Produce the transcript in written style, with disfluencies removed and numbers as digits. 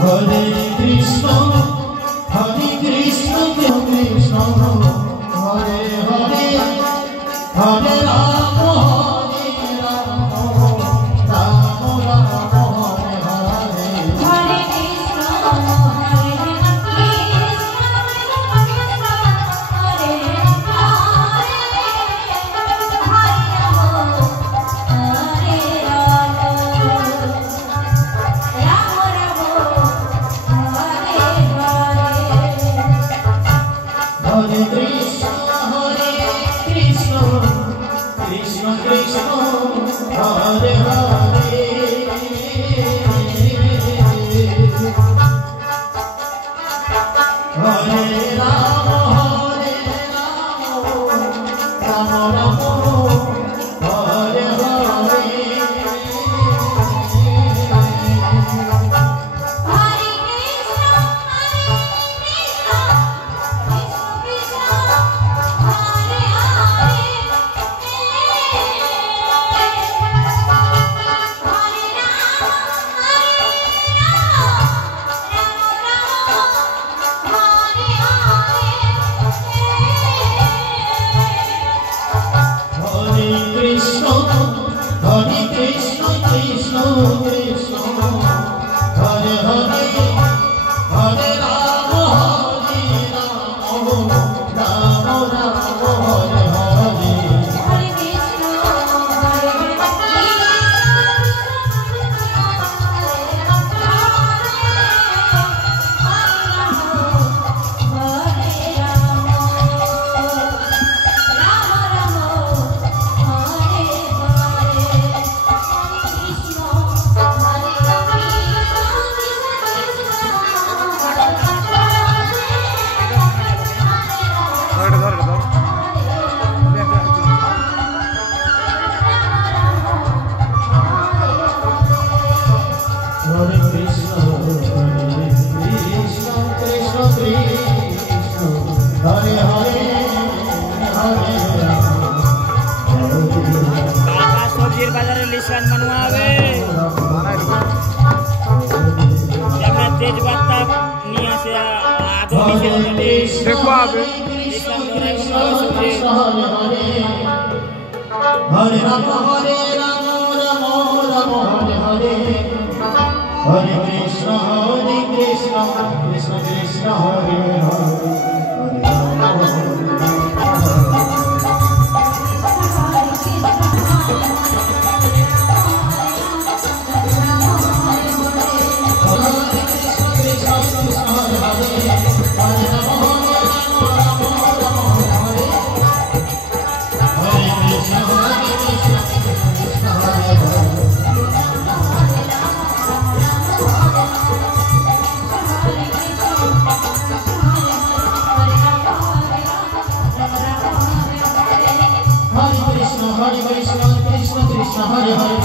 Hare Krishna Krishna Krishna Hare Hare Hare Rama Hare Rama Rama Rama Hare Hare Hare Krishna Krishna Krishna Hare Hare Hare Rama Hare Rama Rama Rama Hare Hare Krishna Krishna Hare Hare Hare Rama Hare Rama Rama Rama Hare Hare Hare Krishna Krishna Hare Hare Hare Rama Sobjir Bazar Lisan Manuave Jamnya tej batak niya siya ado niya देखो आप हरे राम हरे Ram Ram Ram Hare Hare Hare Krishna Krishna Krishna Hare Hare Hare Hare